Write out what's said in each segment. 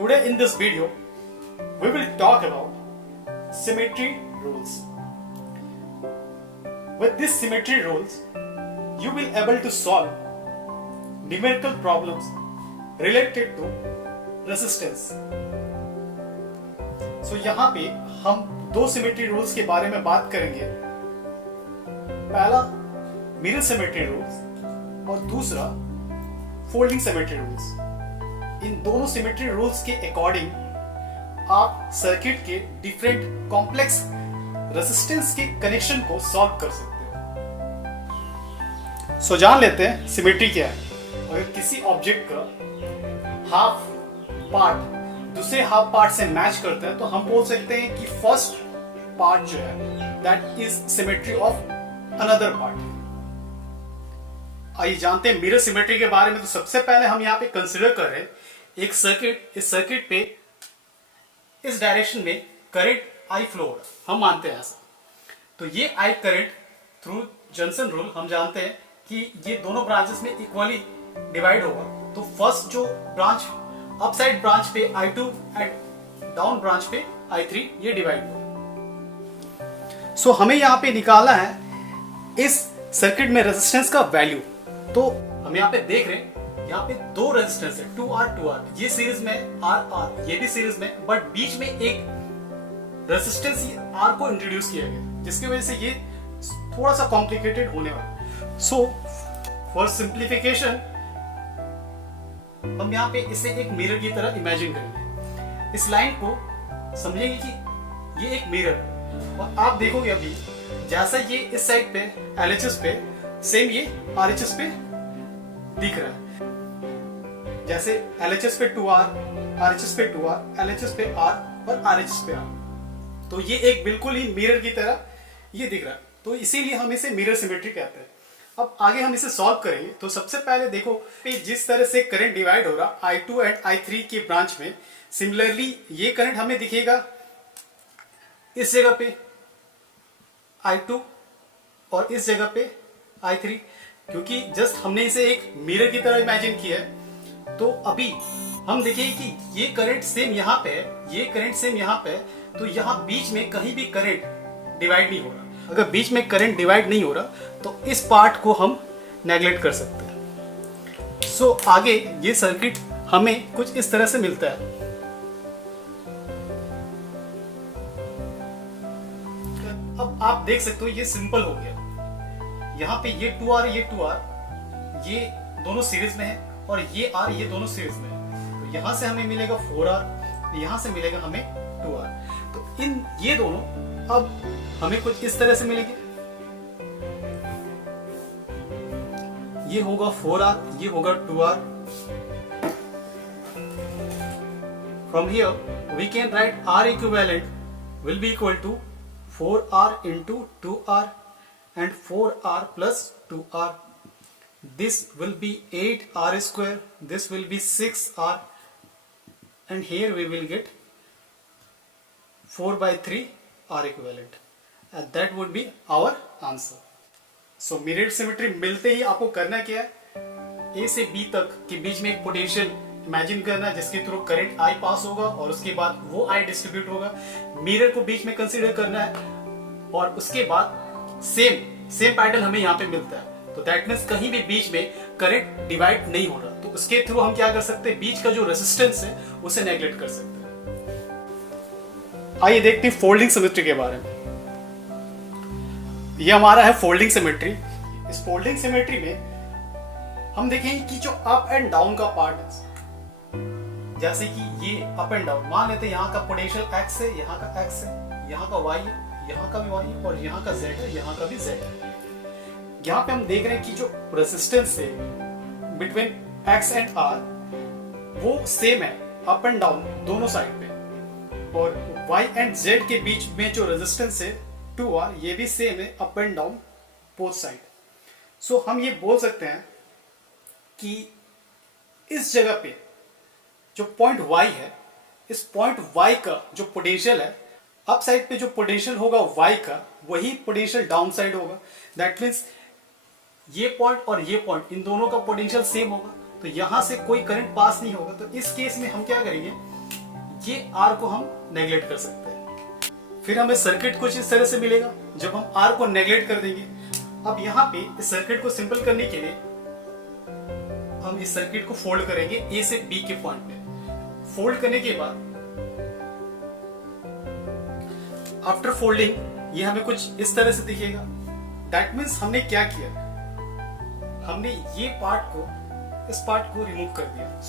Today in this video, we will talk about symmetry rules. With these symmetry rules, you will able to solve numerical problems related to resistance. So यहाँ पे हम दो symmetry rules के बारे में बात करेंगे. पहला मिरर सिमेट्री रूल्स और दूसरा फोल्डिंग सिमेट्री रूल्स. इन दोनों सिमेट्री रूल्स के अकॉर्डिंग आप सर्किट के डिफरेंट कॉम्प्लेक्स रेजिस्टेंस के कनेक्शन को सॉल्व कर सकते हो. सो जान लेते हैं सिमेट्री क्या है. अगर किसी ऑब्जेक्ट का हाफ पार्ट दूसरे हाफ पार्ट से मैच करता है तो हम बोल सकते हैं कि फर्स्ट पार्ट जो है that is symmetry of another part. आइए जानते हैं मिरर सिमेट्री के बारे में. तो सबसे पहले हम यहाँ पे कंसिडर कर रहे हैं एक सर्किट. इस सर्किट पे इस डायरेक्शन में करंट आई फ्लो हो रहा है, हम मानते हैं ऐसा. तो ये I current through Johnson rule हम जानते हैं कि ये दोनों ब्रांचेस में इक्वली डिवाइड होगा. तो फर्स्ट जो ब्रांच अपसाइड ब्रांच पे I2 एंड डाउन ब्रांच पे I3 ये डिवाइड होगा. सो हमें यहाँ पे निकालना है इस सर्किट में रेजिस्टेंस का वैल्यू. तो हम यहाँ पे देख रहे हैं यहाँ पे दो रेजिस्टेंस है 2R ये सीरीज में R ये भी सीरीज में, बट बीच में एक रेजिस्टेंस R को इंट्रोड्यूस किया गया जिसकी वजह से ये थोड़ा सा कॉम्प्लिकेटेड होने वाला है. सो फॉर सिंप्लीफिकेशन हम यहाँ पे इसे एक मिरर की तरह इमेजिन करेंगे. इस लाइन को समझेंगे कि ये एक मिरर है और आप देखोगे अभी जैसा ये इस साइड पे LHS पे सेम ये RHS पे दिख रहा है. जैसे LHS पे 2R, RHS पे 2R, LHS पे R और RHS पे R. तो ये एक बिल्कुल ही मिरर की तरह ये दिख रहा है. तो इसीलिए हम इसे मिरर सिमेट्री कहते हैं. अब आगे हम इसे सॉल्व करेंगे. तो सबसे पहले देखो जिस तरह से करंट डिवाइड हो रहा I2 एंड I3 के ब्रांच में, सिमिलरली ये करंट हमें दिखेगा इस जगह पे I2 और इस जगह पे I3, क्योंकि जस्ट हमने इसे एक मिरर की तरह इमेजिन किया है. तो अभी हम देखेंगे कि ये करंट सेम यहाँ पे है, ये करंट सेम यहाँ पे है. तो यहाँ बीच में कहीं भी करंट डिवाइड नहीं हो रहा. अगर बीच में करंट डिवाइड नहीं हो रहा तो इस पार्ट को हम नेगलेक्ट कर सकते हैं. सो आगे ये सर्किट हमें कुछ इस तरह से मिलता है. अब आप देख सकते हो ये सिंपल हो गया. यहाँ पे ये 2R ये दोनों सीरीज में है और ये R ये दोनों सीरीज में है. तो यहाँ से हमें मिलेगा 4R, यहाँ से मिलेगा हमें 2R. तो इन ये दोनों अब हमें कुछ इस तरह से मिलेगी. ये होगा 4R, ये होगा 2R. From here we can write R equivalent will be equal to 4R into 2R and 4R plus 2R. This will be 8R square, this will be 6R, and here we will get 4 by 3 R equivalent, and that would be our answer. So mirrored symmetry मिलते ही आपको करना क्या है, A से B तक के बीच में एक पोटेंशियल इमेजिन करना जिसके थ्रू करंट I पास होगा और उसके बाद वो I डिस्ट्रीब्यूट होगा. मिरर को बीच में कंसीडर करना है और उसके बाद सेम पैटर्न हमें यहाँ पे मिलता है. तो दैट मीन्स कहीं भी बीच में करंट डिवाइड नहीं हो रहा. तो उसके थ्रू हम क्या कर सकते हैं, बीच का जो रेजिस्टेंस है उसे नेगलेक्ट कर सकते हैं. आइए देखते हैं फोल्डिंग सिमेट्री के बारे में. ये हमारा है फोल्डिंग सिमेट्री. इस फोल्डिंग सिमेट्री में हम देखेंगे कि जो अप एंड डाउन का पार्ट है, जैसे कि ये अप एंड डाउन मान लेते हैं, यहाँ का पोटेंशियल X है, यहाँ का X है, यहाँ का Y है, यहाँ का भी Y है और यहाँ का Z है, यहाँ का भी Z है. यहाँ पे हम देख रहे हैं कि जो रेजिस्टेंस है बिटवीन X एंड R वो सेम है अप एंड डाउन दोनों साइड पे, और Y एंड Z के बीच में जो रेजिस्टेंस है 2R ये भी सेम है up and down both side. So हम ये बोल सकते हैं कि इस जगह पे जो पॉइंट Y है, इस पॉइंट Y का जो पोटेंशियल है अप साइड पे, जो पोटेंशियल होगा Y का वही पोटेंशियल डाउन साइड होगा. दैट मीन्स ये पॉइंट और ये पॉइंट इन दोनों का पोटेंशियल सेम होगा. तो यहां से कोई करंट पास नहीं होगा. तो इस केस में हम क्या करेंगे, ये आर को हम नेगलेक्ट कर सकते हैं। फिर हमें सर्किट कुछ इस तरह से मिलेगा जब हम आर को नेगलेक्ट कर देंगे। अब यहाँ पे इस सर्किट को सिंपल करने के लिए हम इस सर्किट को फोल्ड करेंगे ए से बी के पॉइंट पे। फोल्ड करने के बाद आफ्टर फोल्डिंग ये हमें कुछ इस तरह से दिखेगा। दैट मीन्स हमने क्या किया, हमने ये पार्ट को, इस पार्ट को रिमूव कर दिया।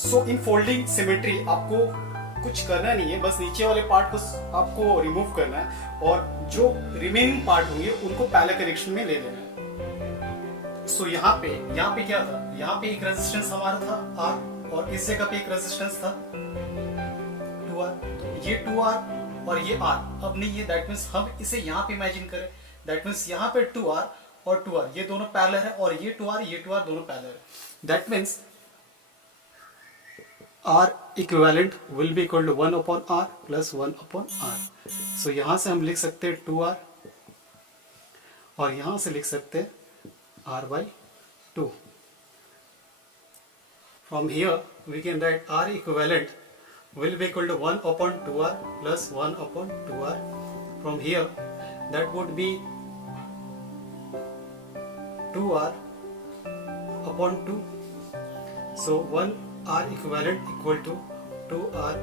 सो इन फोल्डिंग सिमेट्री आपको कुछ करना नहीं है, बस नीचे वाले पार्ट को आपको रिमूव करना है और जो रिमेनिंग पार्ट होंगे उनको पहले कनेक्शन में ले लेना है। सो यहाँ पे क्या था, यहाँ पे एक रेजिस्टेंस हमारा था R और इस जगह पे एक रेजिस्टेंस था 2R। ये 2R और ये R अब नहीं है, दैट मीन्स हम इसे यहाँ पे इमेजिन करें। दैट मीन्स यहाँ पे 2R और 2R ये दोनों पैरेलल है और ये 2R दोनों पैरेलल है। That means R equivalent will be equal to 1/R plus 1/R। So यहाँ से हम लिख सकते हैं 2R और यहाँ से लिख सकते हैं R/2। From here we can write R equivalent will be equal to 1/2R plus 1/2R. From here that would be 2R upon 2. So 1R equivalent equal to 2R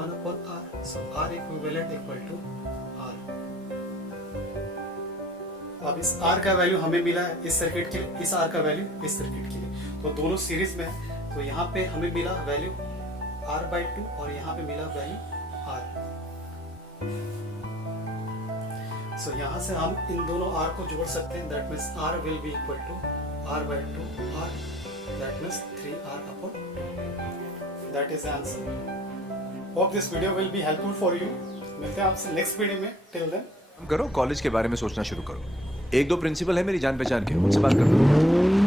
1/R. So R equivalent equal to R. अब इस R का value हमें मिला है इस circuit के लिए, इस R का वैल्यू इस सर्किट के लिए, तो दोनों सीरीज में है। तो यहाँ पे हमें मिला वैल्यू R/2 और यहाँ पे मिला वैल्यू R। सो यहाँ से हम इन दोनों R को जोड़ सकते हैं। That means R will be equal to R/2R, that means 3R/2। That is the answer. Hope this video will be helpful for you. मिलते हैं आपसे नेक्स्ट वीडियो में। टिल देन करो, कॉलेज के बारे में सोचना शुरू करो। 1-2 प्रिंसिपल है मेरी जान पहचान के, उनसे बात कर लो।